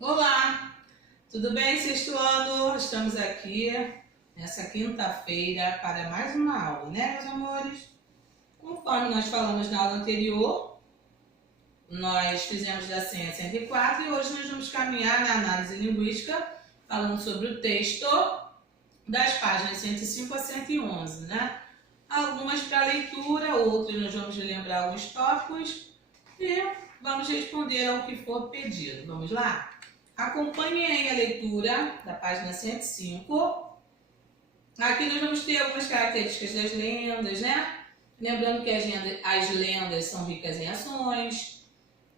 Olá, tudo bem, sexto ano? Estamos aqui nessa quinta-feira para mais uma aula, né, meus amores? Conforme nós falamos na aula anterior, nós fizemos da senha 104 e hoje nós vamos caminhar na análise linguística falando sobre o texto das páginas 105 a 111, né? Algumas para leitura, outras nós vamos relembrar alguns tópicos e vamos responder ao que for pedido. Vamos lá? Acompanhe aí a leitura da página 105. Aqui nós vamos ter algumas características das lendas, né? Lembrando que as lendas são ricas em ações,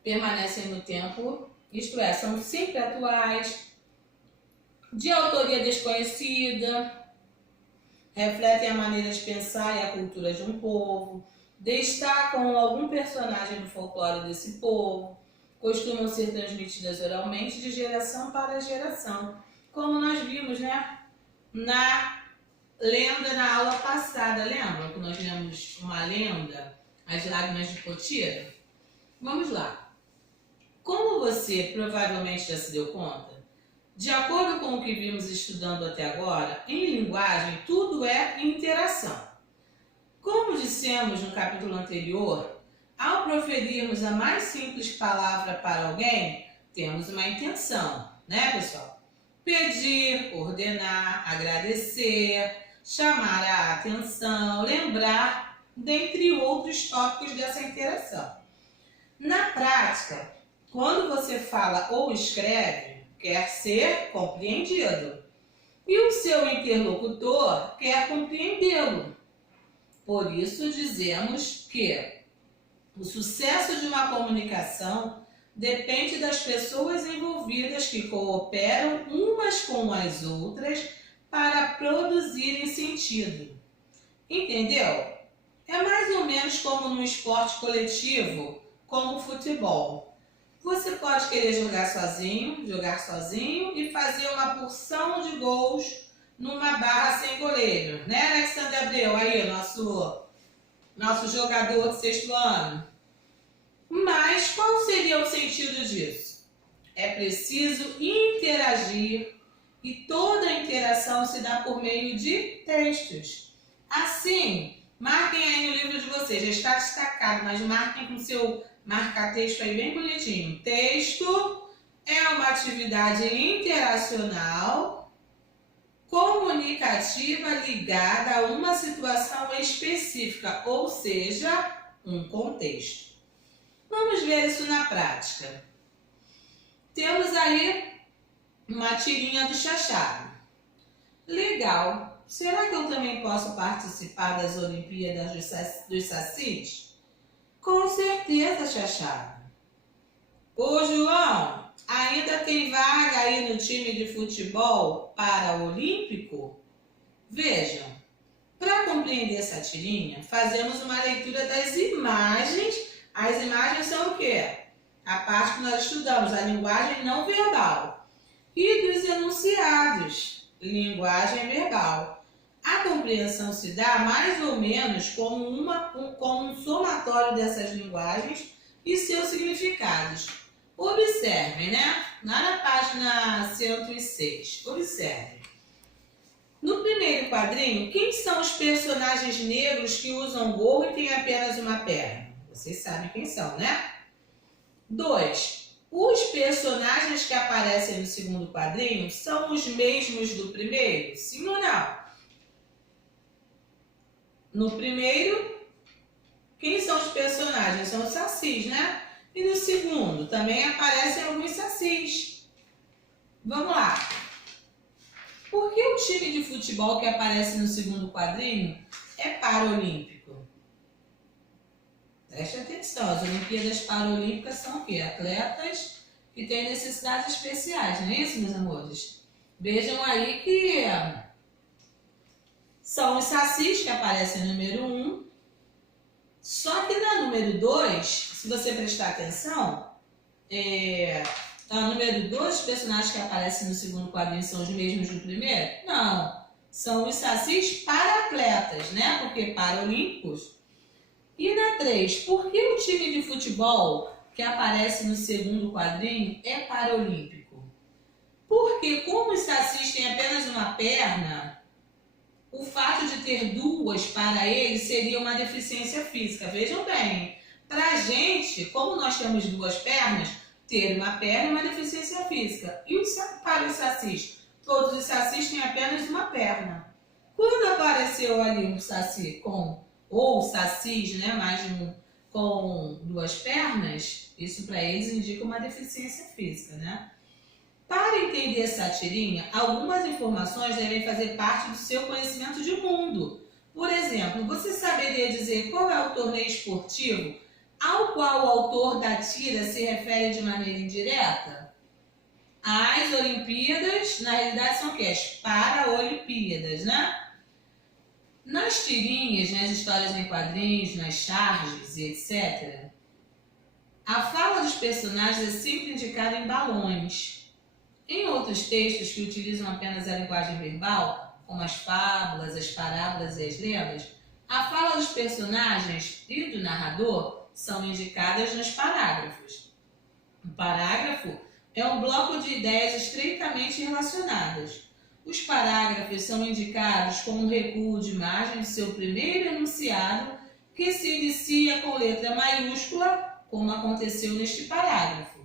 permanecem no tempo, isto é, são sempre atuais, de autoria desconhecida, refletem a maneira de pensar e a cultura de um povo, destacam algum personagem do folclore desse povo, costumam ser transmitidas oralmente de geração para geração, como nós vimos, né, na lenda na aula passada. Lembram que nós vimos uma lenda, As Lágrimas de Potira? Vamos lá. Como você provavelmente já se deu conta, de acordo com o que vimos estudando até agora, em linguagem tudo é interação. Como dissemos no capítulo anterior, ao proferirmos a mais simples palavra para alguém, temos uma intenção, né, pessoal? Pedir, ordenar, agradecer, chamar a atenção, lembrar, dentre outros tópicos dessa interação. Na prática, quando você fala ou escreve, quer ser compreendido. E o seu interlocutor quer compreendê-lo. Por isso dizemos que o sucesso de uma comunicação depende das pessoas envolvidas que cooperam umas com as outras para produzirem sentido. Entendeu? É mais ou menos como no esporte coletivo, como o futebol. Você pode querer jogar sozinho e fazer uma porção de gols numa barra sem goleiro, né, Alexandre Abreu, aí, nosso jogador de sexto ano. Mas qual seria o sentido disso? É preciso interagir e toda interação se dá por meio de textos. Assim, marquem aí no livro de vocês, já está destacado, mas marquem com seu marca-texto aí bem bonitinho. Texto é uma atividade interacional comunicativa ligada a uma situação específica, ou seja, um contexto. Vamos ver isso na prática. Temos aí uma tirinha do Chachado. Legal. Será que eu também posso participar das Olimpíadas dos Sacis? Com certeza, Chachado. Ô, João, ainda tem vaga aí no time de futebol paraolímpico? Vejam, para compreender essa tirinha, fazemos uma leitura das imagens. As imagens são o quê? A parte que nós estudamos, a linguagem não verbal. E dos enunciados, linguagem verbal. A compreensão se dá mais ou menos como um somatório dessas linguagens e seus significados. Observem, né? Lá na página 106, observem. No primeiro quadrinho, quem são os personagens negros que usam gorro e têm apenas uma perna? Vocês sabem quem são, né? 2. Os personagens que aparecem no segundo quadrinho são os mesmos do primeiro? Sim ou não? No primeiro, quem são os personagens? São os sacis, né? E no segundo, também aparecem alguns sacis. Vamos lá. Por que o time de futebol que aparece no segundo quadrinho é paraolímpico? Preste atenção, as Olimpíadas Paralímpicas são o quê? Atletas que têm necessidades especiais, não é isso, meus amores? Vejam aí que são os sacis que aparecem no número 1, só que na número 2, se você prestar atenção, na número 2, os personagens que aparecem no segundo quadrinho são os mesmos do primeiro? Não, são os sacis para-atletas, né? Porque paralímpicos. E na 3, por que o time de futebol que aparece no segundo quadrinho é paraolímpico? Porque como os sacis têm apenas uma perna, o fato de ter duas para eles seria uma deficiência física. Vejam bem, para a gente, como nós temos duas pernas, ter uma perna é uma deficiência física. E para os sacis? Todos os sacis têm apenas uma perna. Quando apareceu ali um saci ou sacis, né, mais de um, com duas pernas, isso para eles indica uma deficiência física, né? Para entender essa tirinha, algumas informações devem fazer parte do seu conhecimento de mundo. Por exemplo, você saberia dizer qual é o torneio esportivo ao qual o autor da tira se refere de maneira indireta? As Olimpíadas, na realidade, são o quê? As Paraolimpíadas, né? Nas tirinhas, nas histórias em quadrinhos, nas charges e etc., a fala dos personagens é sempre indicada em balões. Em outros textos que utilizam apenas a linguagem verbal, como as fábulas, as parábolas e as lendas, a fala dos personagens e do narrador são indicadas nos parágrafos. O parágrafo é um bloco de ideias estreitamente relacionadas. Os parágrafos são indicados com um recuo de margem de seu primeiro enunciado, que se inicia com letra maiúscula, como aconteceu neste parágrafo.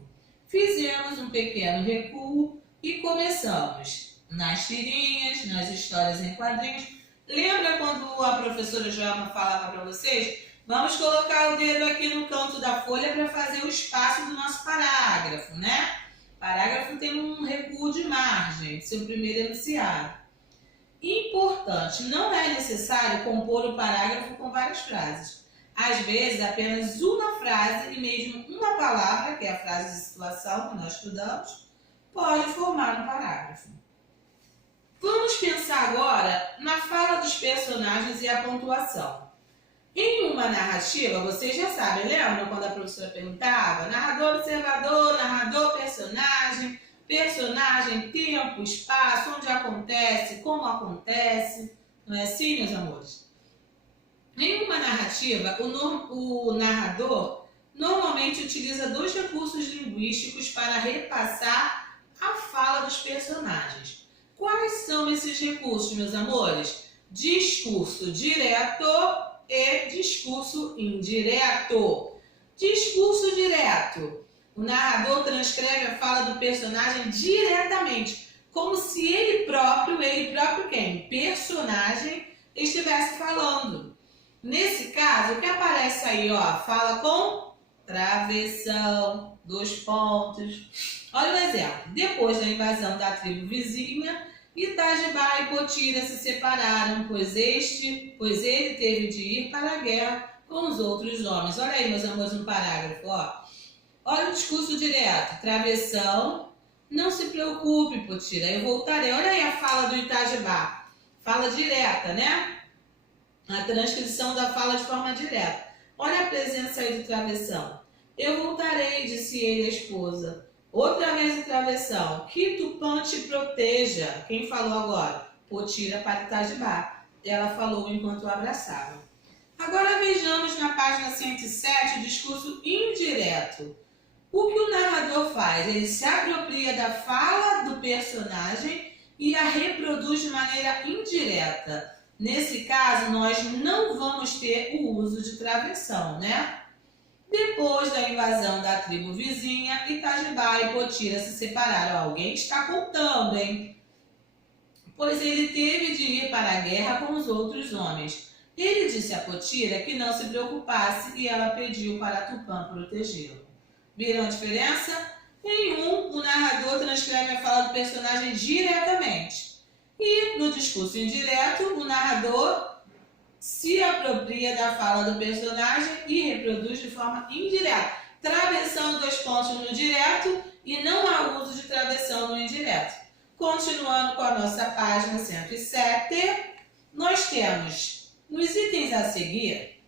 Fizemos um pequeno recuo e começamos nas tirinhas, nas histórias em quadrinhos. Lembra quando a professora Joelma falava para vocês? Vamos colocar o dedo aqui no canto da folha para fazer o espaço do nosso parágrafo, né? O parágrafo tem um recuo de margem, seu primeiro enunciado. Importante, não é necessário compor o parágrafo com várias frases. Às vezes, apenas uma frase e mesmo uma palavra, que é a frase de situação que nós estudamos, pode formar um parágrafo. Vamos pensar agora na fala dos personagens e a pontuação. Em uma narrativa, vocês já sabem, lembram quando a professora perguntava? Narrador, observador, narrador, personagem, personagem, tempo, espaço, onde acontece, como acontece. Não é assim, meus amores? Em uma narrativa, o narrador normalmente utiliza dois recursos linguísticos para repassar a fala dos personagens. Quais são esses recursos, meus amores? Discurso direto e discurso indireto. Discurso direto. O narrador transcreve a fala do personagem diretamente, como se ele próprio quem? Personagem, estivesse falando. Nesse caso, o que aparece aí, ó, fala com travessão, dois pontos. Olha o exemplo. Depois da invasão da tribo vizinha, Itajibá e Potira se separaram, pois ele teve de ir para a guerra com os outros homens. Olha aí, meus amores, no parágrafo, ó. Olha o discurso direto. Travessão, não se preocupe, Potira, eu voltarei. Olha aí a fala do Itajibá. Fala direta, né? A transcrição da fala de forma direta. Olha a presença aí do travessão. Eu voltarei, disse ele à esposa. Outra vez o travessão. Que Tupã te proteja. Quem falou agora? Potira para Itajibá. Ela falou enquanto o abraçava. Agora vejamos na página 107 o discurso indireto. O que o narrador faz? Ele se apropria da fala do personagem e a reproduz de maneira indireta. Nesse caso, nós não vamos ter o uso de travessão, né? Depois da invasão da tribo vizinha, Itajibá e Potira se separaram. Alguém está contando, hein? Pois ele teve de ir para a guerra com os outros homens. Ele disse a Potira que não se preocupasse e ela pediu para Tupã protegê-lo. Viram a diferença? Em o narrador transcreve a fala do personagem diretamente. E no discurso indireto, o narrador se apropria da fala do personagem e reproduz de forma indireta. Travessão, dois pontos no direto e não há uso de travessão no indireto. Continuando com a nossa página 107, nós temos nos itens a seguir,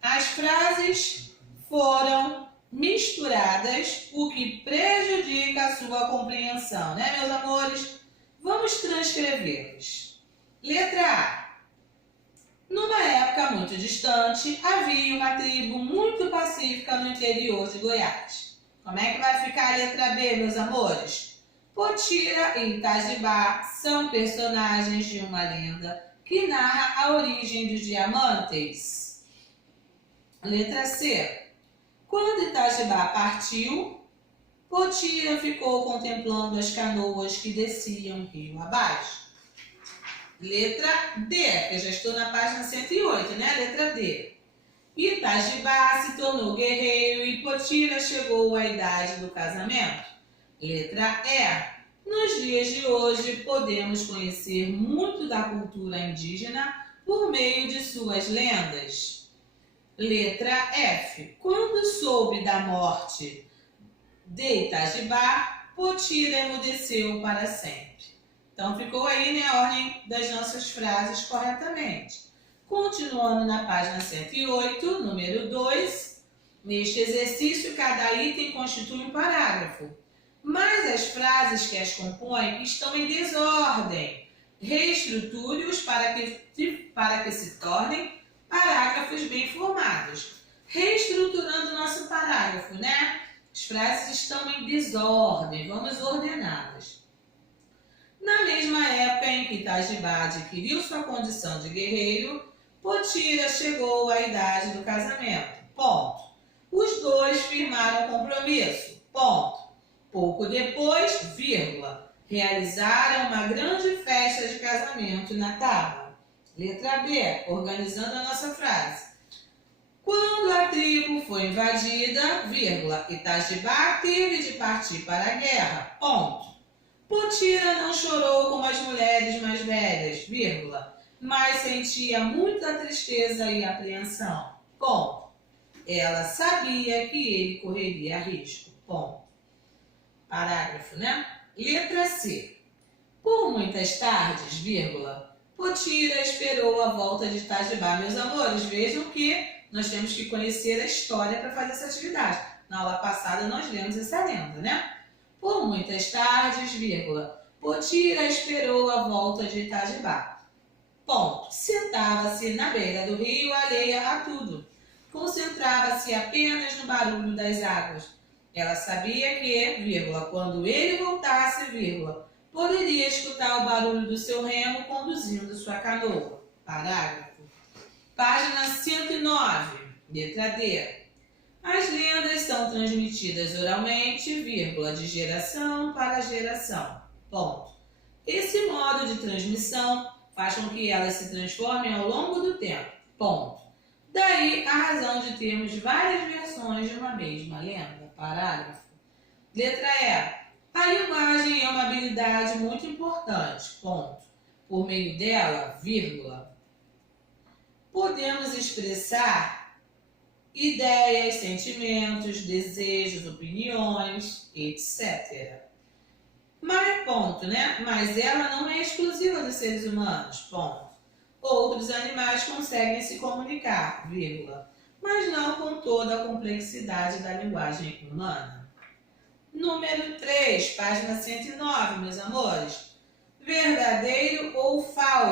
as frases foram misturadas, o que prejudica a sua compreensão, né, meus amores? Vamos transcrevê-los. Letra A. Numa época muito distante, havia uma tribo muito pacífica no interior de Goiás. Como é que vai ficar a letra B, meus amores? Potira e Itajibá são personagens de uma lenda que narra a origem dos diamantes. Letra C. Quando Itajibá partiu, Potira ficou contemplando as canoas que desciam rio abaixo. Letra D, eu já estou na página 108, né? Letra D. Itajibá se tornou guerreiro e Potira chegou à idade do casamento. Letra E. Nos dias de hoje, podemos conhecer muito da cultura indígena por meio de suas lendas. Letra F. Quando soube da morte de Itajibá, Potira emudeceu para sempre. Então, ficou aí, né, a ordem das nossas frases corretamente. Continuando na página 108, número 2, neste exercício, cada item constitui um parágrafo, mas as frases que as compõem estão em desordem. Reestruture-os para que se tornem parágrafos bem formados. Reestruturando o nosso parágrafo, né? As frases estão em desordem, vamos ordená-las. Na mesma época em que Itajibá adquiriu sua condição de guerreiro, Potira chegou à idade do casamento. Ponto. Os dois firmaram compromisso. Ponto. Pouco depois, vírgula, realizaram uma grande festa de casamento na Taba. Letra B, organizando a nossa frase. Quando a tribo foi invadida, vírgula, Itajibá teve de partir para a guerra. Ponto. Potira não chorou como as mulheres mais velhas, vírgula, mas sentia muita tristeza e apreensão. Ponto. Ela sabia que ele correria risco. Ponto. Parágrafo, né? Letra C. Por muitas tardes, vírgula, Potira esperou a volta de Itajibá. Meus amores, vejam que nós temos que conhecer a história para fazer essa atividade. Na aula passada nós lemos essa lenda, né? Por muitas tardes, vírgula, Potira esperou a volta de Itajibá. Ponto. Sentava-se na beira do rio, alheia a tudo. Concentrava-se apenas no barulho das águas. Ela sabia que, vírgula, quando ele voltasse, vírgula, poderia escutar o barulho do seu remo conduzindo sua canoa. Parágrafo. Página 109, letra D. As lendas são transmitidas oralmente, vírgula, de geração para geração. Ponto. Esse modo de transmissão faz com que elas se transformem ao longo do tempo. Ponto. Daí a razão de termos várias versões de uma mesma lenda. Parágrafo. Letra E. A linguagem é uma habilidade muito importante. Ponto. Por meio dela, vírgula, podemos expressar ideias, sentimentos, desejos, opiniões, etc. Mas, ponto, né? Mas ela não é exclusiva dos seres humanos, ponto. Outros animais conseguem se comunicar, vírgula, mas não com toda a complexidade da linguagem humana. Número 3, página 109, meus amores. Verdadeiro ou falso?